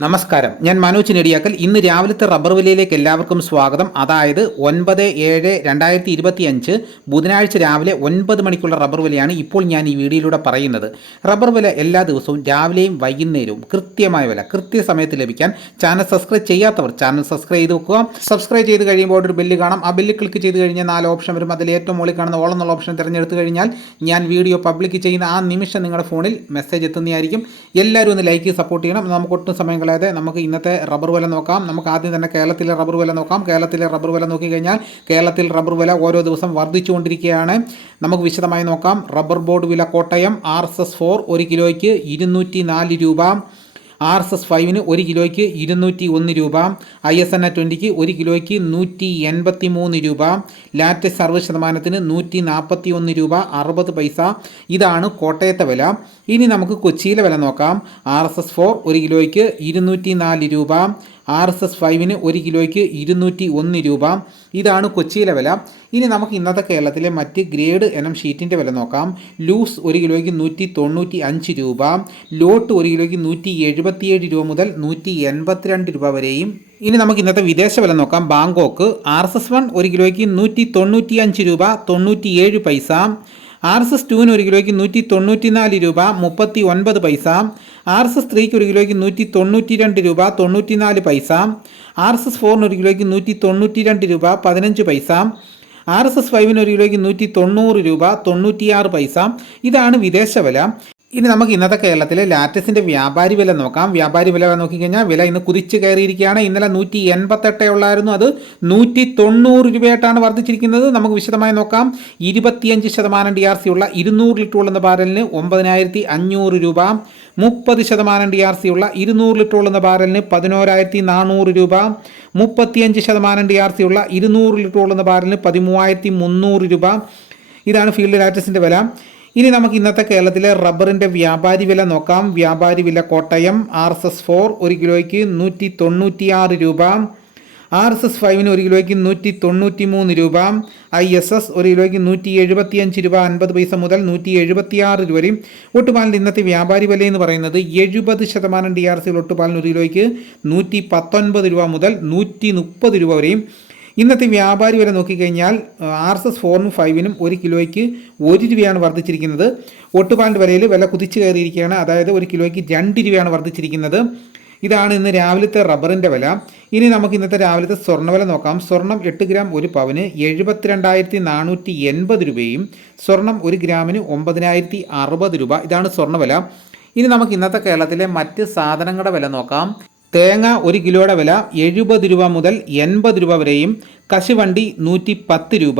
നമസ്കാരം, ഞാൻ മനോജ് നെടിയാക്കൽ. ഇന്ന് രാവിലത്തെ റബ്ബർ വിലയിലേക്ക് എല്ലാവർക്കും സ്വാഗതം. അതായത് 9/7/2025 ബുധനാഴ്ച രാവിലെ 9 മണിക്കുള്ള റബ്ബർ വിലയാണ് ഇപ്പോൾ ഞാൻ ഈ വീഡിയോയിലൂടെ പറയുന്നത്. റബ്ബർ വില എല്ലാ ദിവസവും രാവിലെയും വൈകുന്നേരവും കൃത്യമായ വില കൃത്യസമയത്ത് ലഭിക്കാൻ ചാനൽ സബ്സ്ക്രൈബ് ചെയ്യാത്തവർ ചാനൽ സബ്സ്ക്രൈബ് ചെയ്ത് വെക്കുക. സബ്സ്ക്രൈബ് ചെയ്ത് കഴിയുമ്പോൾ ഒരു ബെല്ല് കാണാം. ആ ബെല്ല് ക്ലിക്ക് ചെയ്ത് കഴിഞ്ഞാൽ 4 ഓപ്ഷൻ വരും. അതിൽ ഏറ്റവും മുകളിൽ കാണുന്ന ഓൾ എന്നുള്ള ഓപ്ഷൻ തിരഞ്ഞെടുത്ത് കഴിഞ്ഞാൽ ഞാൻ വീഡിയോ പബ്ലിക് ചെയ്യുന്ന ആ നിമിഷം നിങ്ങളുടെ ഫോണിൽ മെസ്സേജ് എത്തുന്നതായിരിക്കും. എല്ലാവരും ഒന്ന് ലൈക്ക് സപ്പോർട്ട് ചെയ്യണം. നമുക്ക് ഒട്ടും സമയം നമുക്ക് ഇന്നത്തെ റബ്ബർ വില നോക്കാം. നമുക്ക് ആദ്യം തന്നെ കേരളത്തിലെ റബ്ബർ വില നോക്കാം. കേരളത്തിലെ റബ്ബർ വില നോക്കിക്കഴിഞ്ഞാൽ കേരളത്തിൽ റബ്ബർ വില ഓരോ ദിവസം വർദ്ധിച്ചുകൊണ്ടിരിക്കുകയാണ്. നമുക്ക് വിശദമായി നോക്കാം. റബ്ബർ ബോർഡ് വില കോട്ടയം RSS4 1 കിലോയ്ക്ക് 204 രൂപ, RSS 5 1 കിലോയ്ക്ക് 201 രൂപ, ISN 20 1 കിലോയ്ക്ക് 183 രൂപ, ലാറ്റക്സ് 60% 141 രൂപ 60 പൈസ. ഇതാണ് കോട്ടയത്തെ വില. ഇനി നമുക്ക് കൊച്ചിയിലെ വില നോക്കാം. RSS4 1 കിലോയ്ക്ക് 204 രൂപ, RSS 5 1 കിലോയ്ക്ക് 201 രൂപ. ഇതാണ് കൊച്ചിയിലെ വില. ഇനി നമുക്ക് ഇന്നത്തെ കേരളത്തിലെ മറ്റ് ഗ്രേഡ് ഇനം ഷീറ്റിൻ്റെ വില നോക്കാം. ലൂസ് 1 കിലോയ്ക്ക് 195 രൂപ, ലോട്ട് 1 കിലോയ്ക്ക് 177 രൂപ മുതൽ 182 രൂപ വരെയും. ഇനി നമുക്ക് ഇന്നത്തെ വിദേശ വില നോക്കാം. ബാങ്കോക്ക് RSS1 1 കിലോയ്ക്ക് 195 രൂപ 97 പൈസ, RSS 2 1 കിലോയ്ക്ക് 194 രൂപ 39 പൈസ, RSS 3 1 കിലോയ്ക്ക് 192 രൂപ 94 പൈസ, RSS 4 1 കിലോയ്ക്ക് 192 രൂപ 15 പൈസ, RSS 5 1 കിലോയ്ക്ക് 190 രൂപ 96 പൈസ. ഇതാണ് വിദേശ വില. ഇനി നമുക്ക് ഇന്നത്തെ കേരളത്തിലെ ലാറ്റക്സിൻ്റെ വ്യാപാരി വില നോക്കാം. വ്യാപാരി വില നോക്കിക്കഴിഞ്ഞാൽ വില ഇന്ന് കുതിച്ച് കയറിയിരിക്കുകയാണ്. ഇന്നലെ 188 ഉള്ളായിരുന്നു, അത് 190 രൂപയായിട്ടാണ് വർദ്ധിച്ചിരിക്കുന്നത്. നമുക്ക് വിശദമായി നോക്കാം. 25% DRC ഉള്ള 200 ലിറ്റർ ഉള്ളുന്ന ബാരലിന് 9500 രൂപ, 30% DRC ഉള്ള 200 ലിറ്റർ ഉള്ളുന്ന ബാരലിന് 11400 രൂപ, 35% DRC ഉള്ള 200 ലിറ്റർ ഉള്ളുന്ന ബാരലിന് 13300 രൂപ. ഇതാണ് ഫീൽഡ് ലാറ്റക്സിൻ്റെ വില. ഇനി നമുക്ക് ഇന്നത്തെ കേരളത്തിലെ റബ്ബറിൻ്റെ വ്യാപാരി വില നോക്കാം. വ്യാപാരി വില കോട്ടയം RSS4 1 കിലോയ്ക്ക് 196 രൂപ, RSS 5 1 കിലോയ്ക്ക് 193 രൂപ, ISS 1 കിലോയ്ക്ക് 175 രൂപ 50 പൈസ മുതൽ 176 രൂപ വരെയും. ഒട്ടുപാലിൻ്റെ ഇന്നത്തെ വ്യാപാരി വില എന്ന് പറയുന്നത് 70% DRC ഒട്ടുപാലിന് 1 കിലോയ്ക്ക് 119 രൂപ മുതൽ 130 രൂപ വരെയും. ഇന്നത്തെ വ്യാപാരി വില നോക്കിക്കഴിഞ്ഞാൽ RSS 4 5 1 കിലോയ്ക്ക് 1 രൂപയാണ് വർദ്ധിച്ചിരിക്കുന്നത്. ഒട്ടുപാലിൻ്റെ വിലയിൽ വില കുതിച്ചു കയറിയിരിക്കുകയാണ്. അതായത് 1 കിലോയ്ക്ക് 2 രൂപയാണ് വർദ്ധിച്ചിരിക്കുന്നത്. ഇതാണ് ഇന്ന് രാവിലത്തെ റബ്ബറിൻ്റെ വില. ഇനി നമുക്ക് ഇന്നത്തെ രാവിലത്തെ സ്വർണ്ണവില നോക്കാം. സ്വർണം 8 ഗ്രാം 1 പവന് 72,480 രൂപയും സ്വർണം 1 ഗ്രാമിന് 9,060 രൂപ. ഇതാണ് സ്വർണ്ണവില. ഇനി നമുക്ക് ഇന്നത്തെ കേരളത്തിലെ മറ്റ് സാധനങ്ങളുടെ വില നോക്കാം. തേങ്ങ 1 കിലോയുടെ വില 70 രൂപ മുതൽ 80 രൂപ വരെയും, കശുവണ്ടി 110 രൂപ,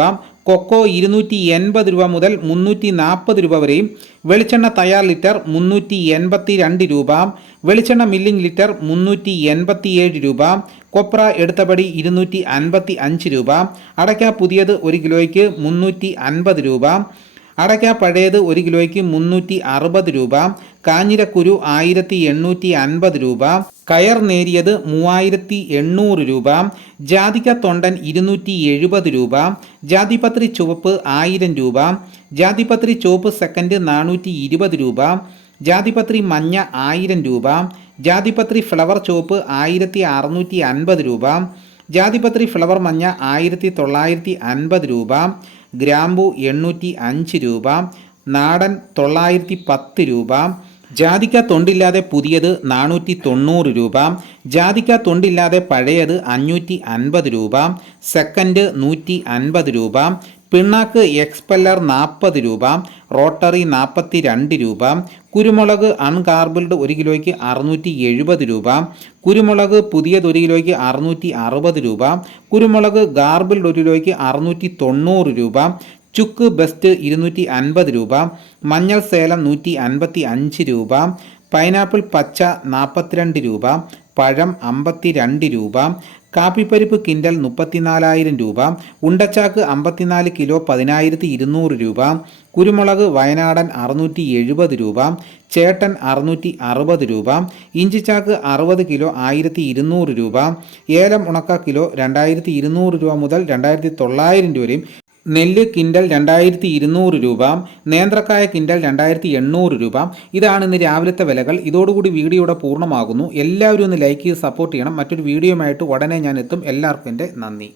കൊക്കോ 280 രൂപ മുതൽ 340 രൂപ വരെയും, വെളിച്ചെണ്ണ തയ്യാർ ലിറ്റർ 382 രൂപ, വെളിച്ചെണ്ണ മില്ലിംഗ് ലിറ്റർ 387 രൂപ, കൊപ്ര എടുത്തപടി 255 രൂപ, അടയ്ക്ക പുതിയത് 1 കിലോയ്ക്ക് 350 രൂപ, അടയ്ക്ക പഴയത് 1 കിലോയ്ക്ക് 360 രൂപ, കാഞ്ഞിരക്കുരു 1850 രൂപ, കയർ നേരിയത് 3800 രൂപ, ജാതിക്ക തൊണ്ടൻ 270 രൂപ, ജാതിപത്രി ചുവപ്പ് 1000 രൂപ, ജാതിപത്രി ചുവപ്പ് സെക്കൻഡ് 420 രൂപ, ജാതിപത്രി മഞ്ഞ 1000 രൂപ, ജാതിപത്രി ഫ്ലവർ ചുവപ്പ് 1650 രൂപ, ജാതിപത്രി ഫ്ലവർ മഞ്ഞ 1950 രൂപ, ഗ്രാമ്പു 805 രൂപ, നാടൻ 910 രൂപ, ജാതിക്ക തൊണ്ടില്ലാതെ പുതിയത് 490 രൂപ, ജാതിക്ക തൊണ്ടില്ലാതെ പഴയത് 550 രൂപ, സെക്കൻഡ് 150 രൂപ, പിണ്ണാക്ക് എക്സ്പെല്ലർ 40 രൂപ, റോട്ടറി 42 രൂപ, കുരുമുളക് അൺകാർബിൾഡ് 1 കിലോയ്ക്ക് 670 രൂപ, കുരുമുളക് പുതിയത് 1 കിലോയ്ക്ക് 660 രൂപ, കുരുമുളക് ഗാർബിൾഡ് 1 കിലോയ്ക്ക് 690 രൂപ, ചുക്ക് ബെസ്റ്റ് 250 രൂപ, മഞ്ഞൾ സേലം 155 രൂപ, പൈനാപ്പിൾ പച്ച 42 രൂപ, പഴം 52 രൂപ, കാപ്പിപ്പരിപ്പ് കിൻഡൽ 34,000 രൂപ, ഉണ്ടച്ചാക്ക് 54 കിലോ 10,200 രൂപ, കുരുമുളക് വയനാടൻ 670 രൂപ, ചേട്ടൻ 660 രൂപ, ഇഞ്ചിച്ചാക്ക് 60 കിലോ 1,200 രൂപ, ഏലം ഉണക്ക കിലോ 2,200 രൂപ മുതൽ 2,900 രൂപ വരെയും. നെല്ല് കിൻഡൽ 2200 രൂപ, നേന്ത്രക്കായ കിൻഡൽ 2800 രൂപ. ഇതാണ് ഇന്ന് രാവിലത്തെ വിലകൾ. ഇതോടുകൂടി വീഡിയോയുടെ പൂർണ്ണമാകുന്നു. എല്ലാവരും ഒന്ന് ലൈക്ക് ചെയ്ത് സപ്പോർട്ട് ചെയ്യണം. മറ്റൊരു വീഡിയോയുമായിട്ട് ഉടനെ ഞാൻ എത്തും. എല്ലാവർക്കും എൻ്റെ നന്ദി.